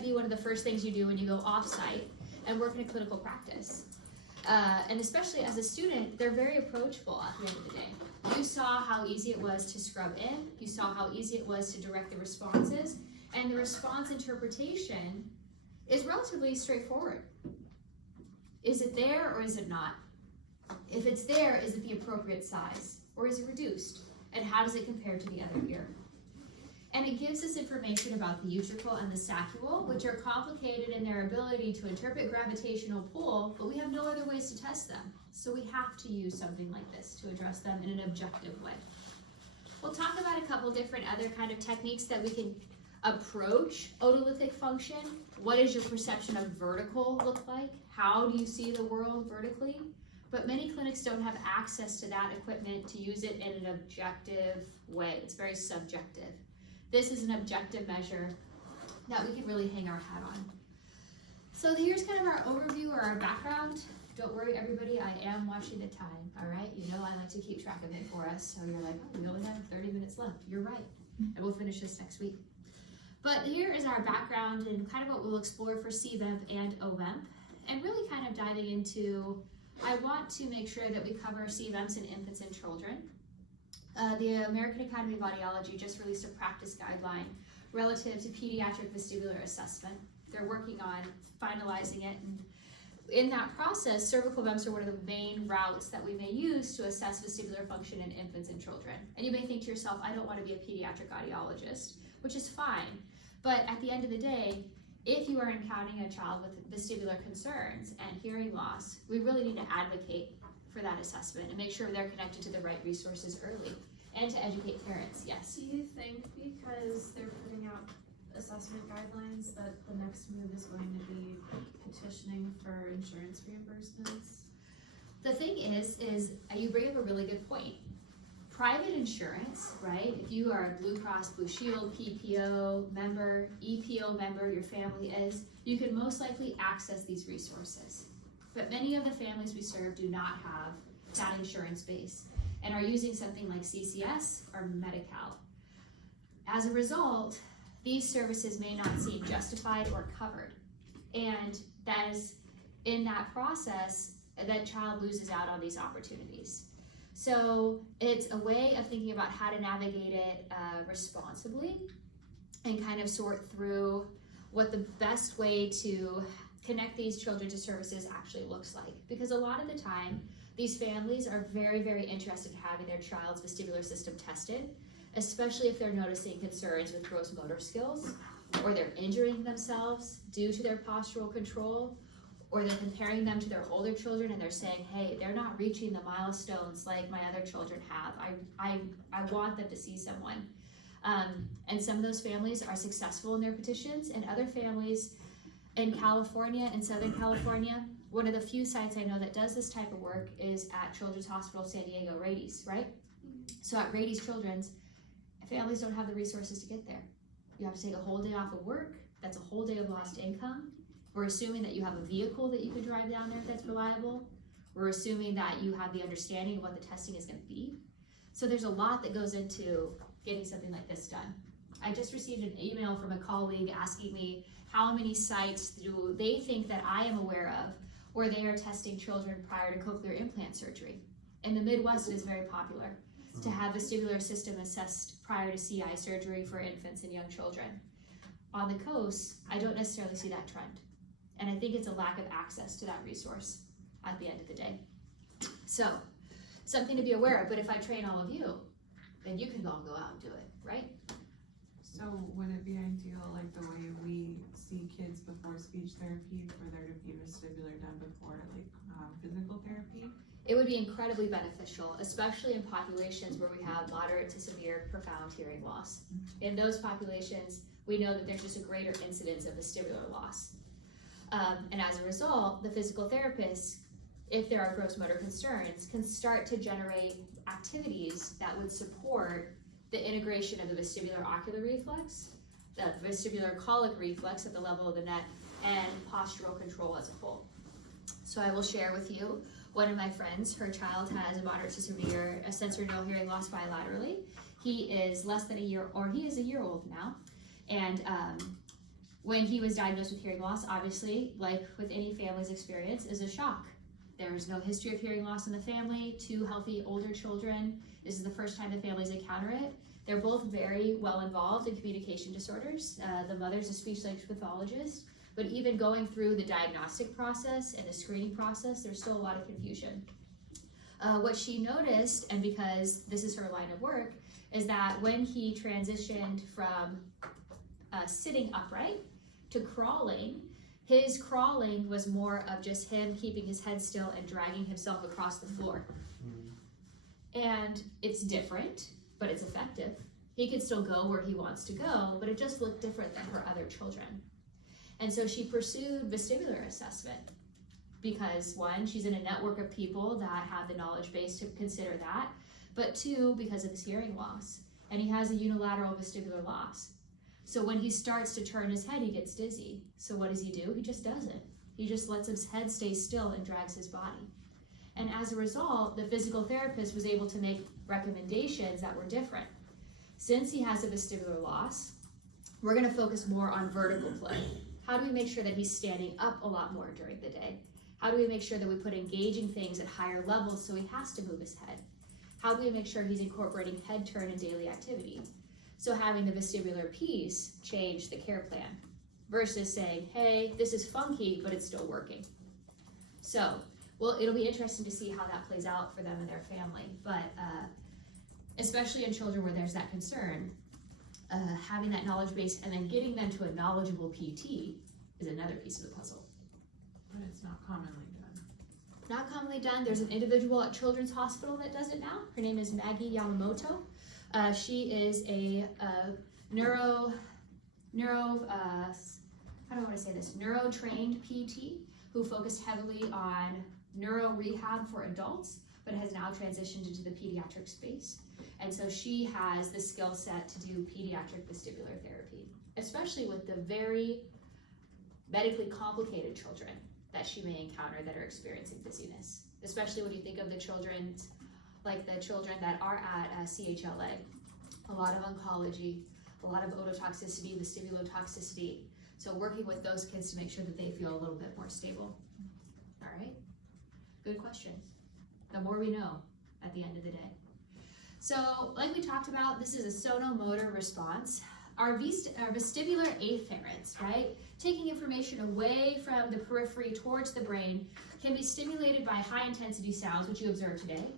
might be one of the first things you do when you go off-site and work in a clinical practice. And especially as a student, they're very approachable at the end of the day. You saw how easy it was to scrub in, you saw how easy it was to direct the responses, and the response interpretation is relatively straightforward. Is it there or is it not? If it's there, is it the appropriate size or is it reduced? And how does it compare to the other ear? And it gives us information about the utricle and the saccule, which are complicated in their ability to interpret gravitational pull, but we have no other ways to test them. So we have to use something like this to address them in an objective way. We'll talk about a couple different other kind of techniques that we can approach otolithic function. What does your perception of vertical look like? How do you see the world vertically? But many clinics don't have access to that equipment to use it in an objective way. It's very subjective. This is an objective measure that we can really hang our hat on. So here's kind of our overview or our background. Don't worry, everybody, I am watching the time, all right? You know I like to keep track of it for us, so you're like, oh, we only have 30 minutes left. You're right, and we'll finish this next week. But here is our background and kind of what we'll explore for CVEMP and OVEMP, and really kind of diving into, I want to make sure that we cover CVEMPs in infants and children. The American Academy of Audiology just released a practice guideline relative to pediatric vestibular assessment. They're working on finalizing it, and in that process, cervical VEMPs are one of the main routes that we may use to assess vestibular function in infants and children. And you may think to yourself, I don't want to be a pediatric audiologist, which is fine. But at the end of the day, if you are encountering a child with vestibular concerns and hearing loss, we really need to advocate for that assessment and make sure they're connected to the right resources early and to educate parents. Yes? Do you think because they're putting out assessment guidelines that the next move is going to be petitioning for insurance reimbursements? The thing is you bring up a really good point. Private insurance, right? If you are a Blue Cross Blue Shield, PPO member, EPO member, your family is, you can most likely access these resources. But many of the families we serve do not have that insurance base and are using something like CCS or Medi-Cal. As a result, these services may not seem justified or covered. And that is, in that process, that child loses out on these opportunities. So it's a way of thinking about how to navigate it responsibly and kind of sort through what the best way to connect these children to services actually looks like. Because a lot of the time, these families are very, very interested in having their child's vestibular system tested, especially if they're noticing concerns with gross motor skills, or they're injuring themselves due to their postural control, or they're comparing them to their older children and they're saying, hey, they're not reaching the milestones like my other children have. I want them to see someone. And some of those families are successful in their petitions, and other families in California, in Southern California, one of the few sites I know that does this type of work is at Children's Hospital San Diego, Rady's, right? So at Rady's Children's, families don't have the resources to get there. You have to take a whole day off of work. That's a whole day of lost income. We're assuming that you have a vehicle that you can drive down there if that's reliable. We're assuming that you have the understanding of what the testing is going to be. So there's a lot that goes into getting something like this done. I just received an email from a colleague asking me how many sites do they think that I am aware of where they are testing children prior to cochlear implant surgery. In the Midwest, it is very popular to have vestibular system assessed prior to CI surgery for infants and young children. On the coast, I don't necessarily see that trend. And I think it's a lack of access to that resource at the end of the day. So, something to be aware of, but if I train all of you, then you can all go out and do it, right? So would it be ideal, like the way we see kids before speech therapy, for there to be vestibular done before like physical therapy? It would be incredibly beneficial, especially in populations where we have moderate to severe profound hearing loss. In those populations, we know that there's just a greater incidence of vestibular loss. And as a result, the physical therapists, if there are gross motor concerns, can start to generate activities that would support the integration of the vestibular ocular reflex, the vestibular colic reflex at the level of the neck, and postural control as a whole. So I will share with you one of my friends. Her child has a moderate to severe sensory neural hearing loss bilaterally. He is less than a year, or he is a year old now, and When he was diagnosed with hearing loss, obviously, like with any family's experience, is a shock. There's no history of hearing loss in the family, 2 healthy older children. This is the first time the families encounter it. They're both very well involved in communication disorders. The mother's a speech-language pathologist, but even going through the diagnostic process and the screening process, there's still a lot of confusion. What she noticed, and because this is her line of work, is that when he transitioned from sitting upright to crawling, his crawling was more of just him keeping his head still and dragging himself across the floor. And it's different, but it's effective. He can still go where he wants to go, but it just looked different than her other children. And so she pursued vestibular assessment because 1, she's in a network of people that have the knowledge base to consider that, but 2, because of his hearing loss. And he has a unilateral vestibular loss. So when he starts to turn his head, he gets dizzy. So what does he do? He just doesn't. He just lets his head stay still and drags his body. And as a result, the physical therapist was able to make recommendations that were different. Since he has a vestibular loss, we're going to focus more on vertical play. How do we make sure that he's standing up a lot more during the day? How do we make sure that we put engaging things at higher levels so he has to move his head? How do we make sure he's incorporating head turn in daily activity? So having the vestibular piece change the care plan versus saying, hey, this is funky, but it's still working. So, well, it'll be interesting to see how that plays out for them and their family. But especially in children where there's that concern, having that knowledge base and then getting them to a knowledgeable PT is another piece of the puzzle. But it's not commonly done. Not commonly done. There's an individual at Children's Hospital that does it now. Her name is Maggie Yamamoto. She is a neuro-trained PT who focused heavily on neuro rehab for adults, but has now transitioned into the pediatric space. And so she has the skill set to do pediatric vestibular therapy, especially with the very medically complicated children that she may encounter that are experiencing dizziness, especially when you think of the children, like the children that are at CHLA, a lot of oncology, a lot of ototoxicity, vestibulotoxicity. So working with those kids to make sure that they feel a little bit more stable. All right, good questions. The more we know at the end of the day. So like we talked about, this is a sonomotor response. Our vestibular afferents, right? Taking information away from the periphery towards the brain can be stimulated by high intensity sounds, which you observed today.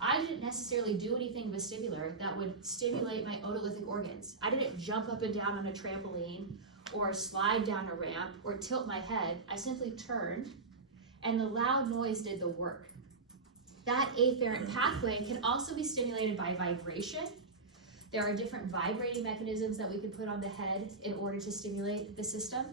I didn't necessarily do anything vestibular that would stimulate my otolithic organs. I didn't jump up and down on a trampoline or slide down a ramp or tilt my head. I simply turned and the loud noise did the work. That afferent pathway can also be stimulated by vibration. There are different vibrating mechanisms that we can put on the head in order to stimulate the system.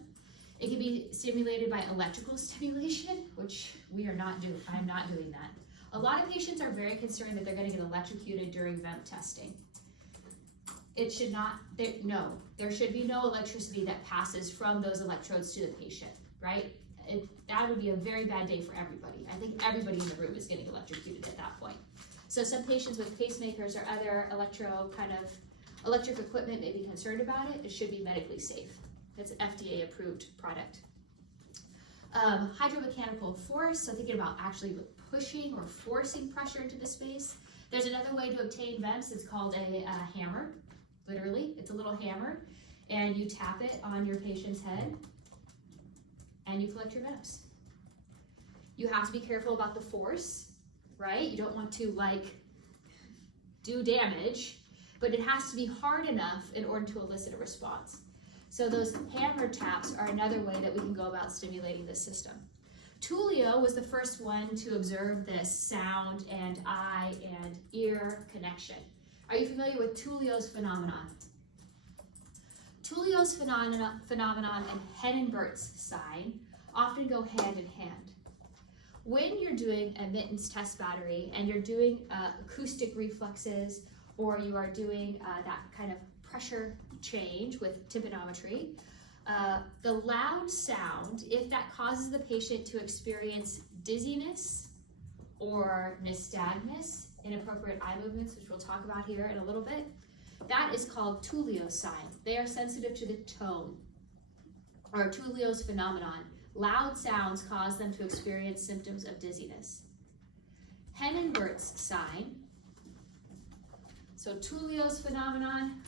It can be stimulated by electrical stimulation, which we are not doing. I'm not doing that. A lot of patients are very concerned that they're going to get electrocuted during vent testing. It should not, there should be no electricity that passes from those electrodes to the patient, right? That would be a very bad day for everybody. I think everybody in the room is getting electrocuted at that point. So some patients with pacemakers or other electric equipment may be concerned about it. It should be medically safe. It's an FDA approved product. Hydromechanical force, so thinking about actually pushing or forcing pressure into the space. There's another way to obtain vents. It's called a hammer, literally. It's a little hammer, and you tap it on your patient's head, and you collect your vents. You have to be careful about the force, right? You don't want to do damage, but it has to be hard enough in order to elicit a response. So those hammer taps are another way that we can go about stimulating the system. Tullio was the first one to observe this sound and eye and ear connection. Are you familiar with Tullio's phenomenon? Tullio's phenomenon and Henenbert's sign often go hand in hand. When you're doing a mittens test battery and you're doing acoustic reflexes, or you are doing that kind of pressure change with tympanometry, the loud sound, if that causes the patient to experience dizziness or nystagmus, inappropriate eye movements, which we'll talk about here in a little bit, that is called Tullio's sign. They are sensitive to the tone. or Tullio's phenomenon. Loud sounds cause them to experience symptoms of dizziness. Henenbert's sign. So Tullio's phenomenon,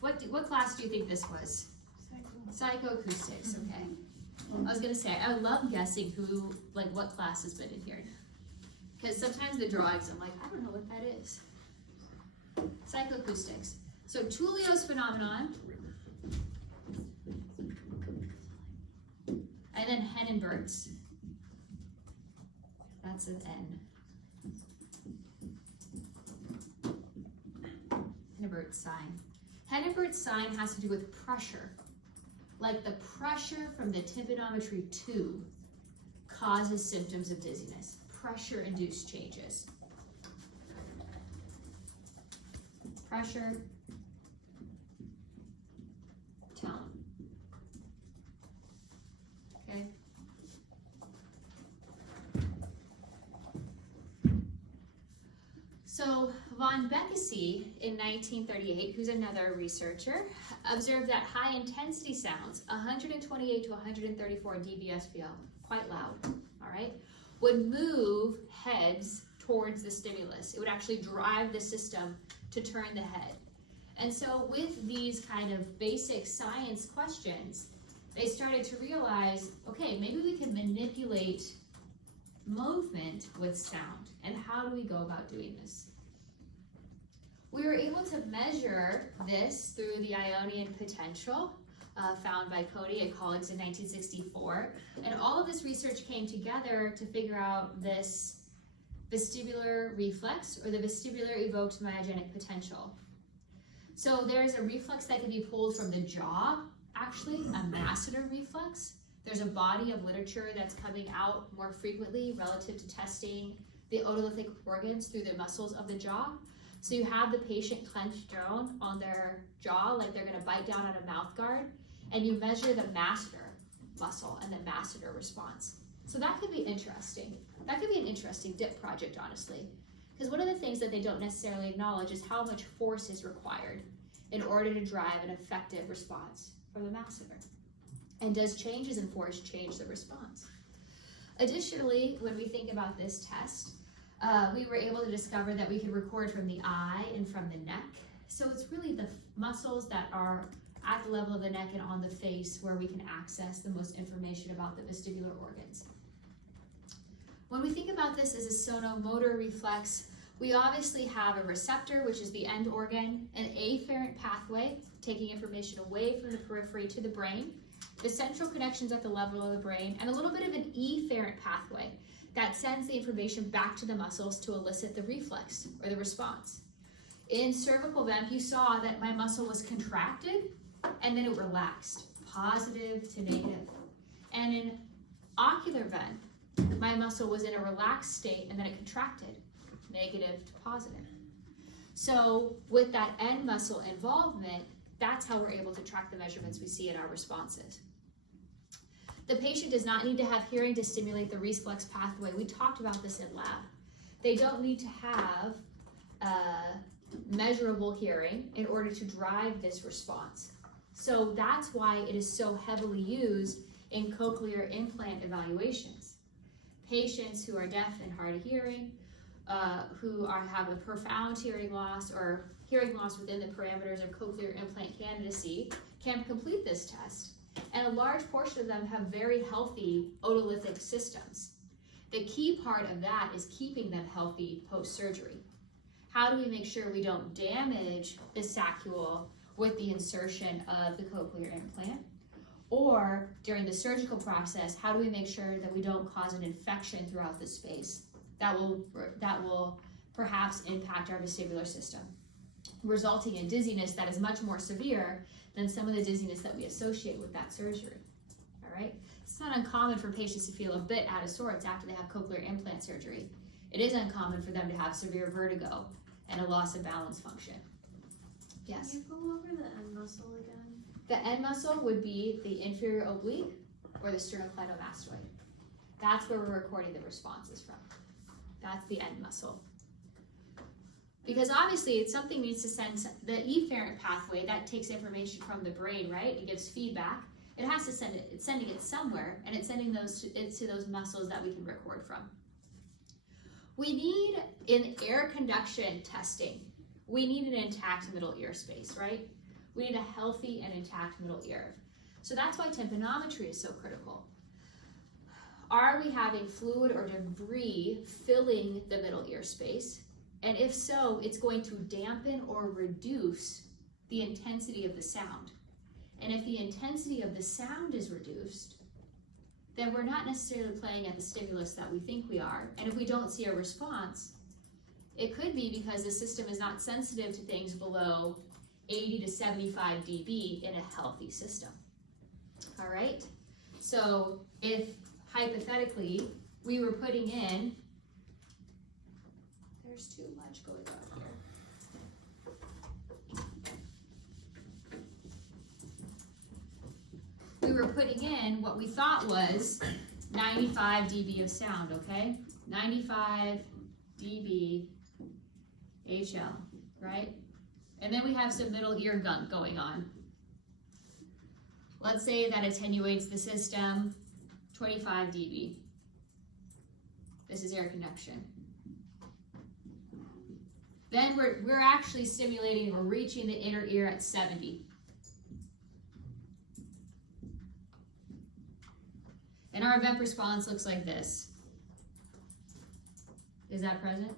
what class do you think this was? Psychoacoustics, okay. I was gonna say, I love guessing what class has been in here. Because sometimes the drawings, I'm like, I don't know what that is. Psychoacoustics. So Tullio's phenomenon, and then Henenbert's. That's an N. Hennebert's sign. Hennebert's sign has to do with pressure. Like the pressure from the tympanometry tube causes symptoms of dizziness. Pressure-induced changes. Pressure, tone. Okay. So von Bekesi in 1938, who's another researcher, observed that high intensity sounds, 128 to 134 dBSPL, quite loud, all right, would move heads towards the stimulus. It would actually drive the system to turn the head. And so with these kind of basic science questions, they started to realize, okay, maybe we can manipulate movement with sound. And how do we go about doing this? We were able to measure this through the Ionian potential found by Cody and colleagues in 1964. And all of this research came together to figure out this vestibular reflex, or the vestibular evoked myogenic potential. So there's a reflex that can be pulled from the jaw, actually, a masseter reflex. There's a body of literature that's coming out more frequently relative to testing the otolithic organs through the muscles of the jaw. So you have the patient clenched down on their jaw like they're gonna bite down on a mouth guard, and you measure the masseter muscle and the masseter response. So that could be interesting. That could be an interesting dip project, honestly. Because one of the things that they don't necessarily acknowledge is how much force is required in order to drive an effective response from the masseter. And does changes in force change the response? Additionally, when we think about this test, we were able to discover that we could record from the eye and from the neck. So it's really the muscles that are at the level of the neck and on the face where we can access the most information about the vestibular organs. When we think about this as a sonomotor reflex, we obviously have a receptor, which is the end organ, an afferent pathway, taking information away from the periphery to the brain, the central connections at the level of the brain, and a little bit of an efferent pathway that sends the information back to the muscles to elicit the reflex or the response. In cervical vent, you saw that my muscle was contracted and then it relaxed, positive to negative. And in ocular vent, my muscle was in a relaxed state and then it contracted, negative to positive. So with that end muscle involvement, that's how we're able to track the measurements we see in our responses. The patient does not need to have hearing to stimulate the reflex pathway. We talked about this in lab. They don't need to have measurable hearing in order to drive this response. So that's why it is so heavily used in cochlear implant evaluations. Patients who are deaf and hard of hearing, who have a profound hearing loss or hearing loss within the parameters of cochlear implant candidacy can complete this test. And a large portion of them have very healthy otolithic systems. The key part of that is keeping them healthy post-surgery. How do we make sure we don't damage the saccule with the insertion of the cochlear implant? Or during the surgical process, how do we make sure that we don't cause an infection throughout the space that will perhaps impact our vestibular system, resulting in dizziness that is much more severe than some of the dizziness that we associate with that surgery, all right? It's not uncommon for patients to feel a bit out of sorts after they have cochlear implant surgery. It is uncommon for them to have severe vertigo and a loss of balance function. Yes? Can you go over the end muscle again? The end muscle would be the inferior oblique or the sternocleidomastoid. That's where we're recording the responses from. That's the end muscle. Because obviously something needs to send the efferent pathway that takes information from the brain, right? It gives feedback. it has to send it, it's sending it somewhere, and it's sending it to those muscles that we can record from. We need, in air conduction testing, we need an intact middle ear space, right? We need a healthy and intact middle ear. So that's why tympanometry is so critical. Are we having fluid or debris filling the middle ear space? And if so, it's going to dampen or reduce the intensity of the sound. And if the intensity of the sound is reduced, then we're not necessarily playing at the stimulus that we think we are. And if we don't see a response, it could be because the system is not sensitive to things below 80 to 75 dB in a healthy system. All right? So if hypothetically we were putting in, there's too much going on here. We were putting in what we thought was 95 dB of sound, okay? 95 dB HL, right? And then we have some middle ear gunk going on. Let's say that attenuates the system 25 dB. This is air conduction. Then we're actually stimulating or reaching the inner ear at 70. And our event response looks like this. Is that present?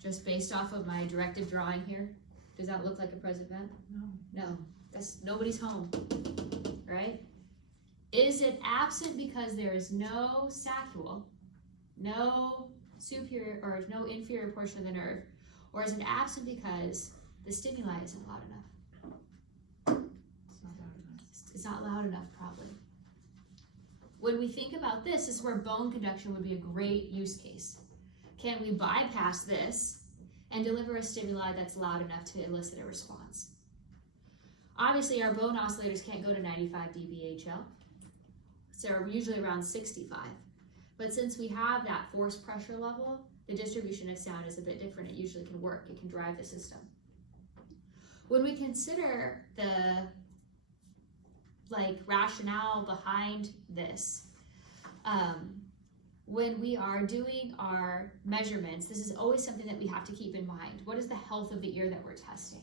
Just based off of my directive drawing here, does that look like a present event? No. No, that's nobody's home, right? Is it absent because there is no saccule, no superior or no inferior portion of the nerve, or is it absent because the stimuli isn't loud enough? It's not loud enough. It's not loud enough, probably. When we think about this, this is where bone conduction would be a great use case. Can we bypass this and deliver a stimuli that's loud enough to elicit a response? Obviously, our bone oscillators can't go to 95 dB HL, so we're usually around 65. But since we have that force pressure level, the distribution of sound is a bit different. It usually can work. It can drive the system. When we consider the rationale behind this, when we are doing our measurements, this is always something that we have to keep in mind. What is the health of the ear that we're testing?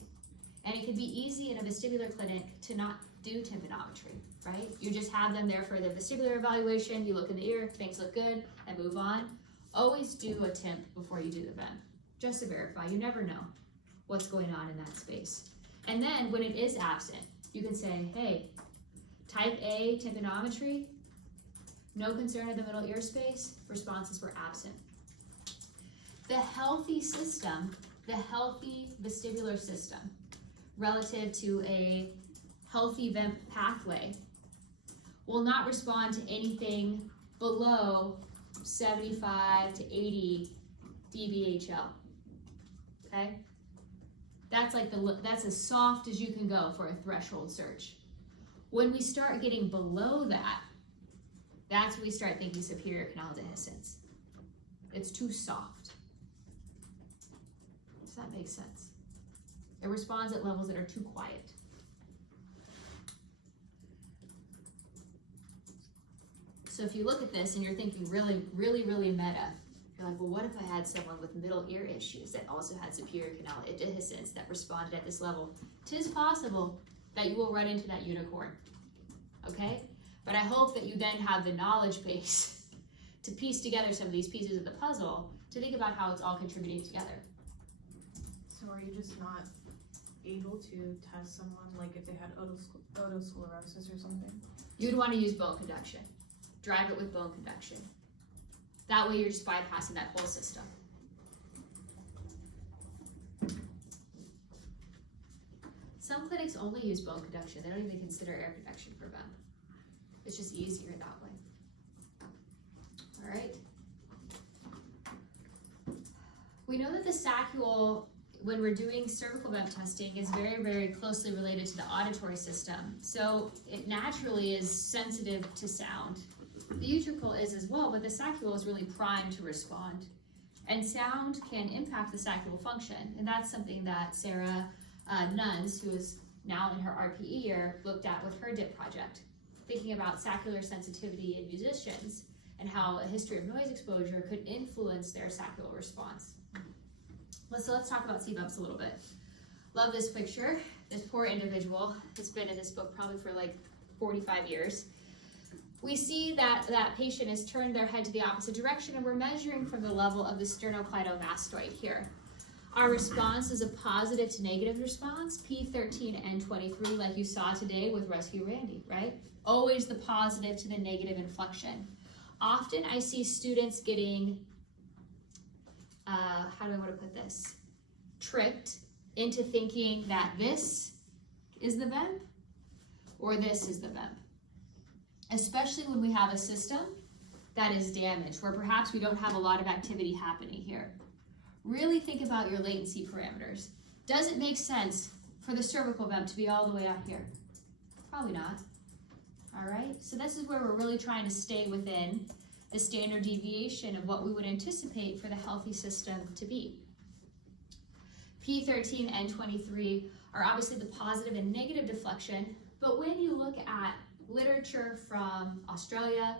And it can be easy in a vestibular clinic to not do tympanometry, right? You just have them there for the vestibular evaluation, you look in the ear, things look good, and move on. Always do a TIMP before you do the vent, just to verify. You never know what's going on in that space. And then when it is absent, you can say, hey, type A tympanometry, no concern of the middle ear space, responses were absent. The healthy system, the healthy vestibular system, relative to a healthy vent pathway, will not respond to anything below 75 to 80 dBHL, okay? That's that's as soft as you can go for a threshold search. When we start getting below that, that's when we start thinking superior canal dehiscence. It's too soft. Does that make sense? It responds at levels that are too quiet. So if you look at this and you're thinking really, really, really meta, you're like, well, what if I had someone with middle ear issues that also had superior canal dehiscence that responded at this level? 'Tis possible that you will run into that unicorn, okay? But I hope that you then have the knowledge base to piece together some of these pieces of the puzzle to think about how it's all contributing together. So are you just not able to test someone, like if they had otosclerosis or something? You'd want to use bone conduction. Drive it with bone conduction. That way you're just bypassing that whole system. Some clinics only use bone conduction. They don't even consider air conduction for them. It's just easier that way. All right. We know that the saccule, when we're doing cervical vent testing, is very, very closely related to the auditory system. So it naturally is sensitive to sound. The utricle is as well, but the saccule is really primed to respond. And sound can impact the saccular function. And that's something that Sarah Nuns, who is now in her RPE year, looked at with her DIP project, thinking about saccular sensitivity in musicians and how a history of noise exposure could influence their saccular response. So let's talk about C-bumps a little bit. Love this picture. This poor individual has been in this book probably for like 45 years. We see that that patient has turned their head to the opposite direction, and we're measuring from the level of the sternocleidomastoid here. Our response is a positive to negative response, P13 and 23, like you saw today with Rescue Randy, right? Always the positive to the negative inflection. Often I see students getting, how do I want to put this? Tricked into thinking that this is the vent or this is the vent. Especially when we have a system that is damaged, where perhaps we don't have a lot of activity happening here. Really think about your latency parameters. Does it make sense for the cervical vent to be all the way up here? Probably not. All right, so this is where we're really trying to stay within the standard deviation of what we would anticipate for the healthy system to be. P13 and 23 are obviously the positive and negative deflection, but when you look at literature from Australia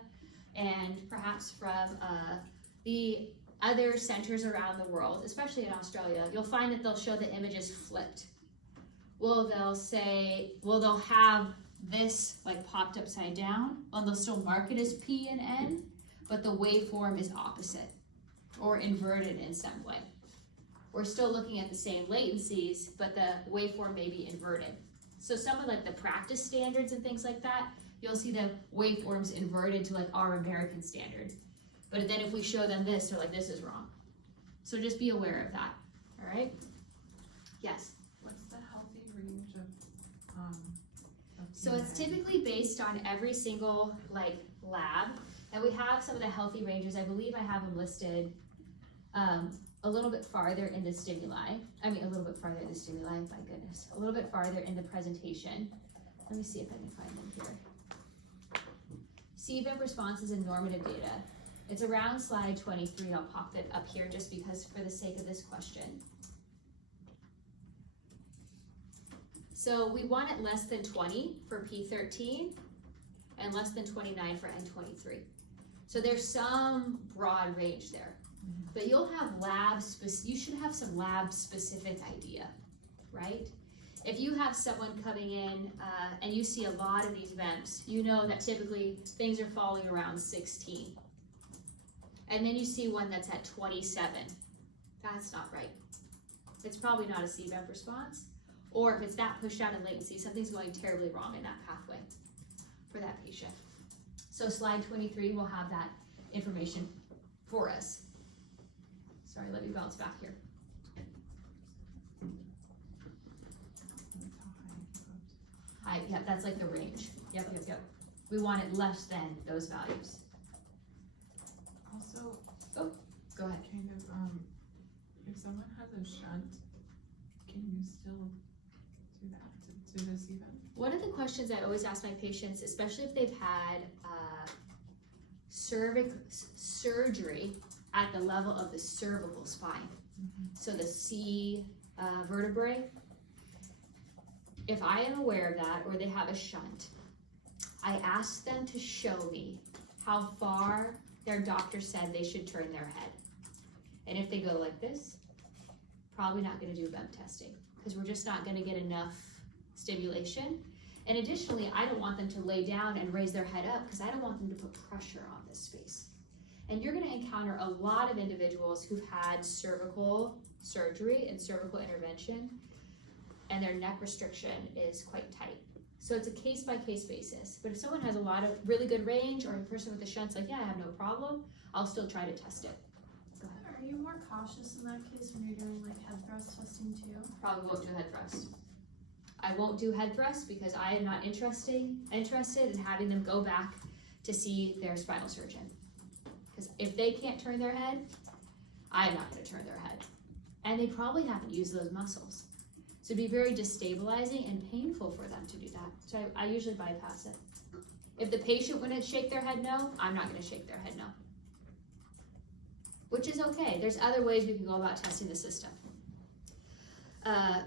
and perhaps from the other centers around the world, especially in Australia, you'll find that they'll show the images flipped. They'll say, they'll have this like popped upside down, and they'll still mark it as P and N, but the waveform is opposite or inverted in some way. We're still looking at the same latencies, but the waveform may be inverted. So some of like the practice standards and things like that, you'll see the waveforms inverted to like our American standard. But then if we show them this, they're like, this is wrong. So just be aware of that, all right? Yes? What's the healthy range of So it's typically based on every single like lab. And we have some of the healthy ranges. I believe I have them listed a little bit farther in the stimuli. A little bit farther in the stimuli, my goodness. A little bit farther in the presentation. Let me see if I can find them here. CVIP responses and normative data. It's around slide 23. I'll pop it up here just because for the sake of this question. So we want it less than 20 for P13 and less than 29 for N23. So there's some broad range there. But you'll have you should have some lab specific idea, right? If you have someone coming in and you see a lot of these VEMPs, you know that typically things are falling around 16. And then you see one that's at 27. That's not right. It's probably not a CVEMP response. Or if it's that pushed out in latency, something's going terribly wrong in that pathway for that patient. So slide 23 will have that information for us. Sorry, let me bounce back here. Yep, that's like the range. Yep. We want it less than those values. Also, Go ahead. kind of, if someone has a shunt, can you still do that to the CVEP? One of the questions I always ask my patients, especially if they've had surgery at the level of the cervical spine, so the C vertebrae, if I am aware of that or they have a shunt, I ask them to show me how far their doctor said they should turn their head. And if they go like this, probably not going to do VEMP testing because we're just not going to get enough stimulation. And additionally, I don't want them to lay down and raise their head up because I don't want them to put pressure on this space. And you're going to encounter a lot of individuals who've had cervical surgery and cervical intervention, and their neck restriction is quite tight. So it's a case-by-case basis. But if someone has a lot of really good range, or a person with a shunt's like, yeah, I have no problem, I'll still try to test it. Go ahead. Are you more cautious in that case when you're doing like head thrust testing too? Probably won't do head thrust. I won't do head thrust because I am not interested in having them go back to see their spinal surgeon. Because if they can't turn their head, I'm not going to turn their head. And they probably haven't used those muscles. So it'd be very destabilizing and painful for them to do that. So I usually bypass it. If the patient wouldn't shake their head no, I'm not going to shake their head no. Which is okay. There's other ways we can go about testing the system.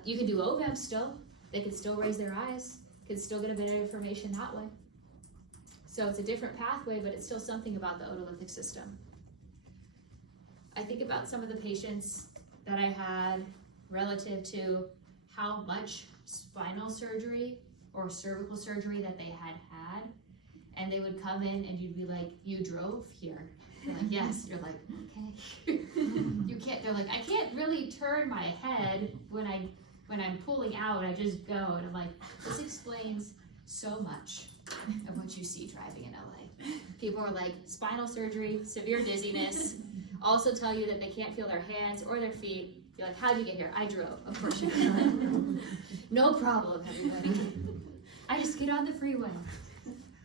You can do OVEMP still. They can still raise their eyes, can still get a bit of information that way. So it's a different pathway, but it's still something about the otolithic system. I think about some of the patients that I had relative to how much spinal surgery or cervical surgery that they had, and they would come in and you'd be like, you drove here? They're like, yes. You're like, okay. You can't, they're like, I can't really turn my head when I'm pulling out, I just go. And I'm like, this explains so much of what you see driving in LA. People are like, spinal surgery, severe dizziness, also tell you that they can't feel their hands or their feet. You're like, how'd you get here? I drove. Of course you did. No problem, everybody. I just get on the freeway.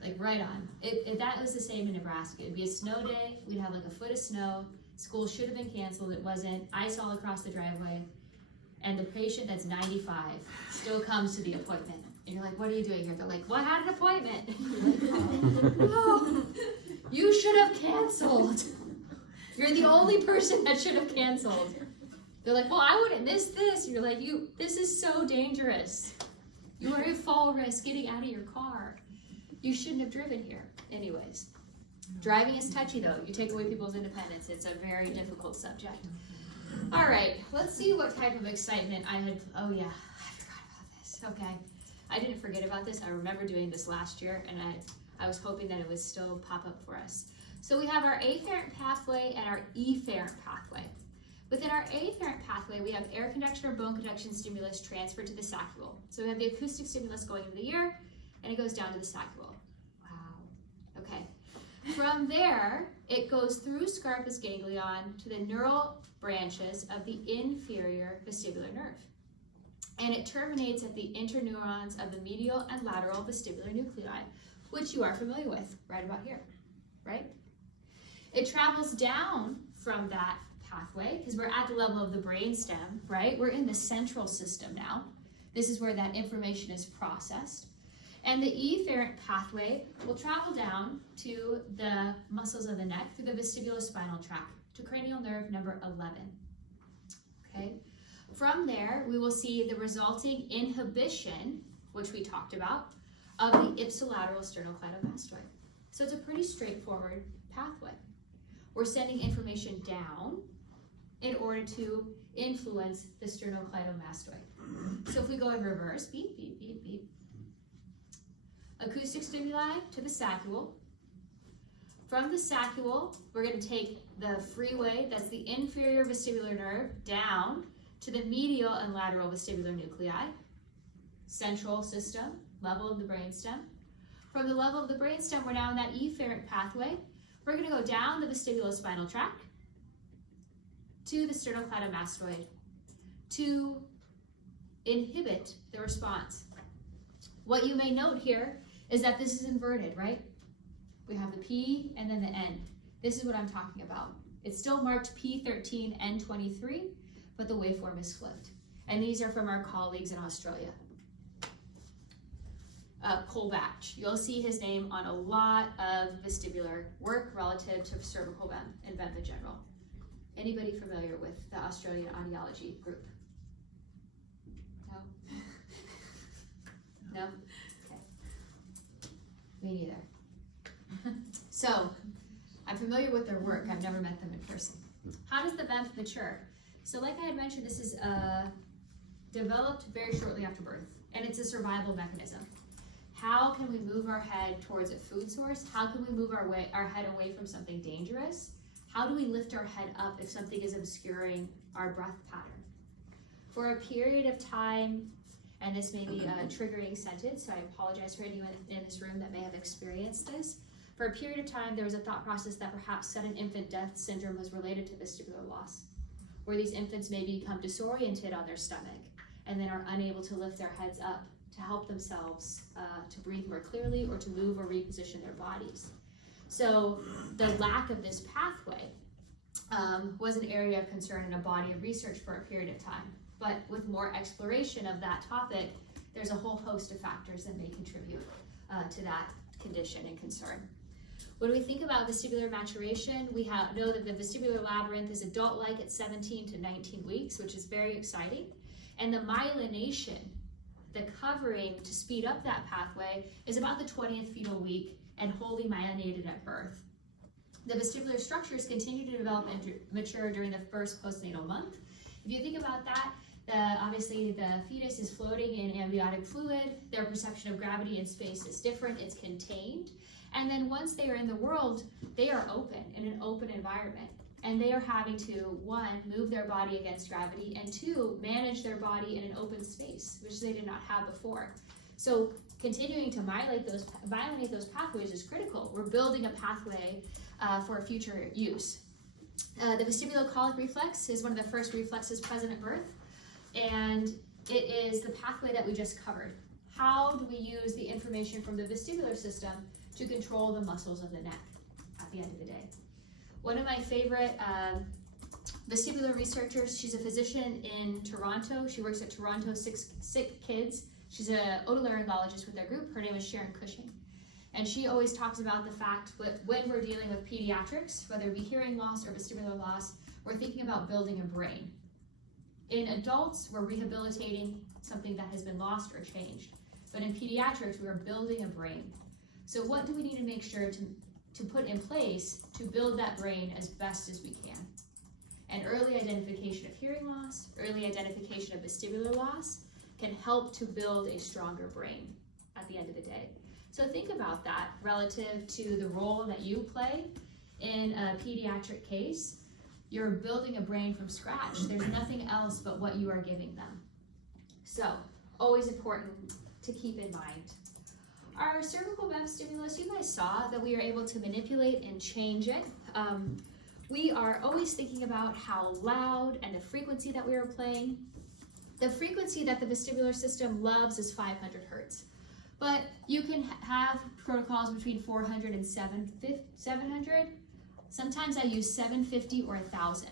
Like right on. If that was the same in Nebraska, it'd be a snow day. We'd have like a foot of snow. School should have been canceled. It wasn't. Ice all across the driveway. And the patient that's 95 still comes to the appointment. And you're like, what are you doing here? They're like, well, I had an appointment. You're like, oh, you should have canceled. You're the only person that should have canceled. They're like, well, I wouldn't miss this. You're like, this is so dangerous. You are at fall risk getting out of your car. You shouldn't have driven here. Anyways, driving is touchy though. You take away people's independence. It's a very difficult subject. All right, let's see what type of excitement I had. Oh yeah, I forgot about this. Okay, I didn't forget about this. I remember doing this last year, and I was hoping that it would still pop up for us. So we have our afferent pathway and our efferent pathway. Within our afferent pathway, we have air conduction or bone conduction stimulus transferred to the saccule. So we have the acoustic stimulus going into the ear, and it goes down to the saccule. Wow. Okay. From there, it goes through Scarpa's ganglion to the neural branches of the inferior vestibular nerve. And it terminates at the interneurons of the medial and lateral vestibular nuclei, which you are familiar with right about here, right? It travels down from that pathway because we're at the level of the brainstem, right? We're in the central system now. This is where that information is processed. And the efferent pathway will travel down to the muscles of the neck through the vestibulospinal tract to cranial nerve number 11. Okay. From there, we will see the resulting inhibition, which we talked about, of the ipsilateral sternocleidomastoid. So it's a pretty straightforward pathway. We're sending information down in order to influence the sternocleidomastoid. So if we go in reverse, beep, beep, beep, beep. Acoustic stimuli to the saccule. From the saccule, we're going to take the freeway, that's the inferior vestibular nerve, down to the medial and lateral vestibular nuclei. Central system, level of the brainstem. From the level of the brainstem, we're now in that efferent pathway. We're going to go down the vestibulospinal tract to the sternocleidomastoid to inhibit the response. What you may note here is that this is inverted, right? We have the P and then the N. This is what I'm talking about. It's still marked P13, N23, but the waveform is flipped. And these are from our colleagues in Australia. Kolbach. You'll see his name on a lot of vestibular work relative to cervical and vent general. Anybody familiar with the Australian audiology group? No? No? Okay. Me neither. So, I'm familiar with their work. I've never met them in person. How does the vent mature? So like I had mentioned, this is developed very shortly after birth, and it's a survival mechanism. How can we move our head towards a food source? How can we move our head away from something dangerous? How do we lift our head up if something is obscuring our breath pattern? For a period of time, and this may be a triggering sentence, so I apologize for anyone in this room that may have experienced this. For a period of time, there was a thought process that perhaps sudden infant death syndrome was related to vestibular loss, where these infants may become disoriented on their stomach and then are unable to lift their heads up to help themselves to breathe more clearly or to move or reposition their bodies. So the lack of this pathway was an area of concern in a body of research for a period of time. But with more exploration of that topic, there's a whole host of factors that may contribute to that condition and concern. When we think about vestibular maturation, we know that the vestibular labyrinth is adult-like at 17 to 19 weeks, which is very exciting. And the myelination the covering to speed up that pathway is about the 20th fetal week and wholly myelinated at birth. The vestibular structures continue to develop and mature during the first postnatal month. If you think about that, obviously the fetus is floating in amniotic fluid, their perception of gravity and space is different, it's contained, and then once they are in the world, they are open, in an open environment, and they are having to, one, move their body against gravity, and two, manage their body in an open space, which they did not have before. So continuing to myelinate those pathways is critical. We're building a pathway for future use. The vestibulo-colic reflex is one of the first reflexes present at birth, and it is the pathway that we just covered. How do we use the information from the vestibular system to control the muscles of the neck at the end of the day? One of my favorite vestibular researchers, she's a physician in Toronto. She works at Toronto Sick Kids. She's an otolaryngologist with their group. Her name is Sharon Cushing. And she always talks about the fact that when we're dealing with pediatrics, whether it be hearing loss or vestibular loss, we're thinking about building a brain. In adults, we're rehabilitating something that has been lost or changed. But in pediatrics, we're building a brain. So what do we need to make sure to put in place to build that brain as best as we can? And early identification of hearing loss, early identification of vestibular loss can help to build a stronger brain at the end of the day. So think about that relative to the role that you play in a pediatric case. You're building a brain from scratch. There's nothing else but what you are giving them. So always important to keep in mind. Our cervical MEMS stimulus, you guys saw that we are able to manipulate and change it. We are always thinking about how loud and the frequency that we are playing. The frequency that the vestibular system loves is 500 hertz. But you can have protocols between 400 and 700. Sometimes I use 750 or 1,000.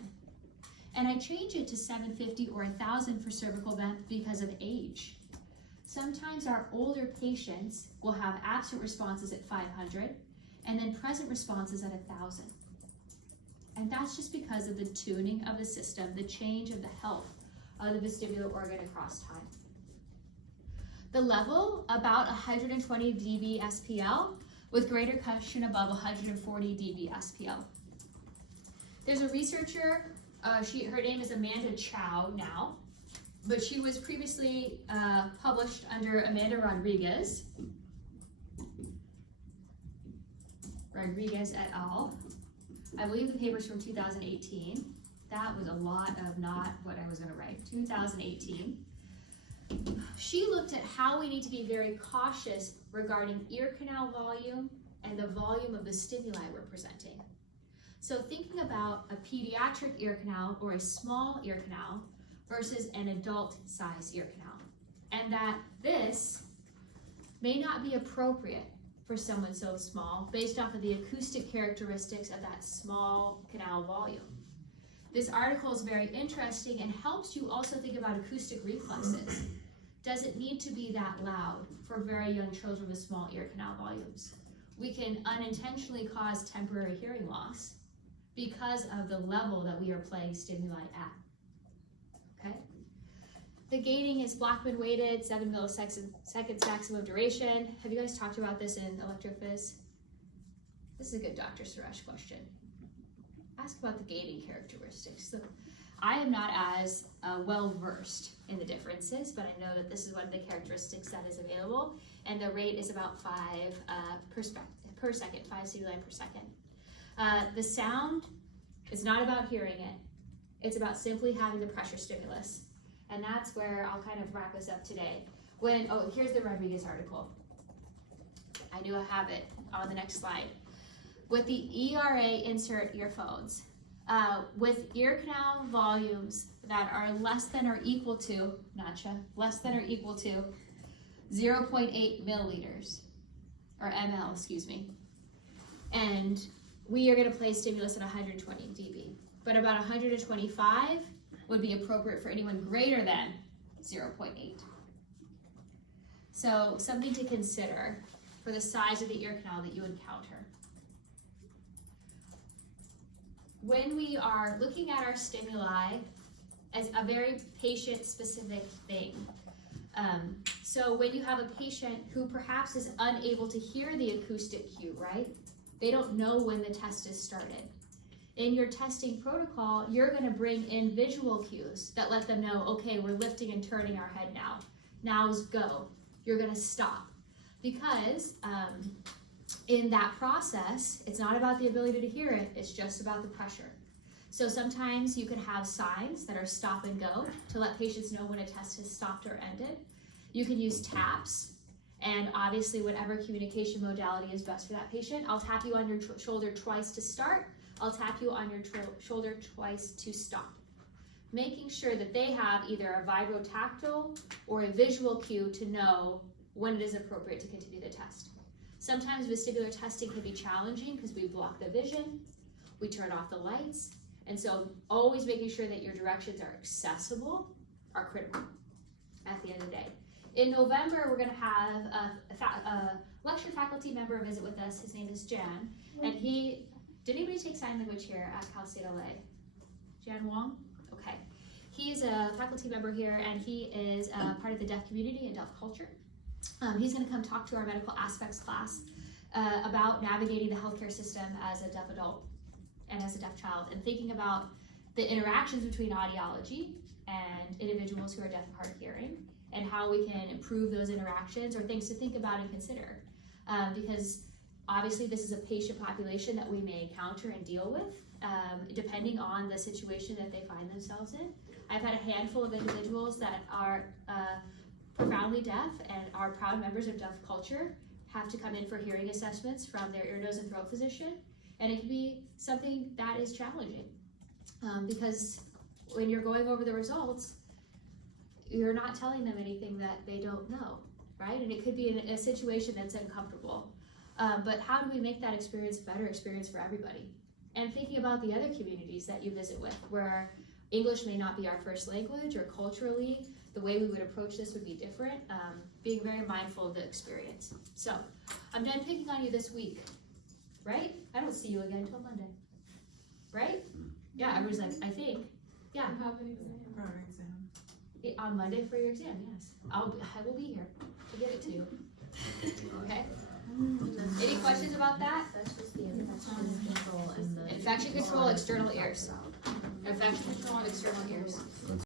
And I change it to 750 or 1,000 for cervical vent because of age. Sometimes our older patients will have absent responses at 500 and then present responses at 1,000. And that's just because of the tuning of the system, the change of the health of the vestibular organ across time. The level, about 120 dB SPL, with greater cushion above 140 dB SPL. There's a researcher, her name is Amanda Chow now, but she was previously published under Amanda Rodriguez et al. I believe the paper's from 2018. That was a lot of not what I was gonna write, 2018. She looked at how we need to be very cautious regarding ear canal volume and the volume of the stimuli we're presenting. So thinking about a pediatric ear canal or a small ear canal versus an adult size ear canal, and that this may not be appropriate for someone so small based off of the acoustic characteristics of that small canal volume. This article is very interesting and helps you also think about acoustic reflexes. Does it need to be that loud for very young children with small ear canal volumes? We can unintentionally cause temporary hearing loss because of the level that we are playing stimuli at, okay? The gating is Blackman weighted, 7 milliseconds maximum duration. Have you guys talked about this in electrophys? This is a good Dr. Suresh question. Ask about the gating characteristics. So I am not as well versed in the differences, but I know that this is one of the characteristics that is available, and the rate is about 5 per second, 5 stimuli per second. The sound is not about hearing it. It's about simply having the pressure stimulus. And that's where I'll kind of wrap us up today. Here's the Rodriguez article. I knew I have it on the next slide. With the ERA insert earphones, with ear canal volumes that are less than or equal to, less than or equal to 0.8 milliliters, or ml, excuse me. And we are gonna play stimulus at 120 dB, but about 125 would be appropriate for anyone greater than 0.8. So something to consider for the size of the ear canal that you encounter. When we are looking at our stimuli as a very patient-specific thing, So when you have a patient who perhaps is unable to hear the acoustic cue, right? They don't know when the test is started. In your testing protocol, you're gonna bring in visual cues that let them know, okay, we're lifting and turning our head now. Now's go. You're gonna stop. Because in that process, it's not about the ability to hear it, it's just about the pressure. So sometimes you can have signs that are stop and go to let patients know when a test has stopped or ended. You can use taps, and obviously whatever communication modality is best for that patient. I'll tap you on your shoulder twice to start. I'll tap you on your shoulder twice to stop. Making sure that they have either a vibrotactile or a visual cue to know when it is appropriate to continue the test. Sometimes vestibular testing can be challenging because we block the vision, we turn off the lights, and so always making sure that your directions are accessible are critical at the end of the day. In November, we're gonna have a lecture faculty member visit with us. His name is Jan, and did anybody take sign language here at Cal State LA? Jan Wong? Okay. He's a faculty member here, and he is part of the deaf community and deaf culture. He's gonna come talk to our medical aspects class about navigating the healthcare system as a deaf adult and as a deaf child, and thinking about the interactions between audiology and individuals who are deaf and hard of hearing, and how we can improve those interactions or things to think about and consider. Because obviously this is a patient population that we may encounter and deal with, depending on the situation that they find themselves in. I've had a handful of individuals that are profoundly deaf and are proud members of deaf culture have to come in for hearing assessments from their ear, nose, and throat physician, and it can be something that is challenging because when you're going over the results, you're not telling them anything that they don't know, right? And it could be a situation that's uncomfortable. But how do we make that experience a better experience for everybody? And thinking about the other communities that you visit with, where English may not be our first language, or culturally, the way we would approach this would be different, being very mindful of the experience. So, I'm done picking on you this week, right? I don't see you again until Monday, right? Yeah, everyone's like, I think. Yeah. You have an exam. For our exam. On Monday for your exam, yes. I will be here to give it to you. Okay? Any questions about that? That's just the infection control and the. Infection control, external ears. Infection control and external ears.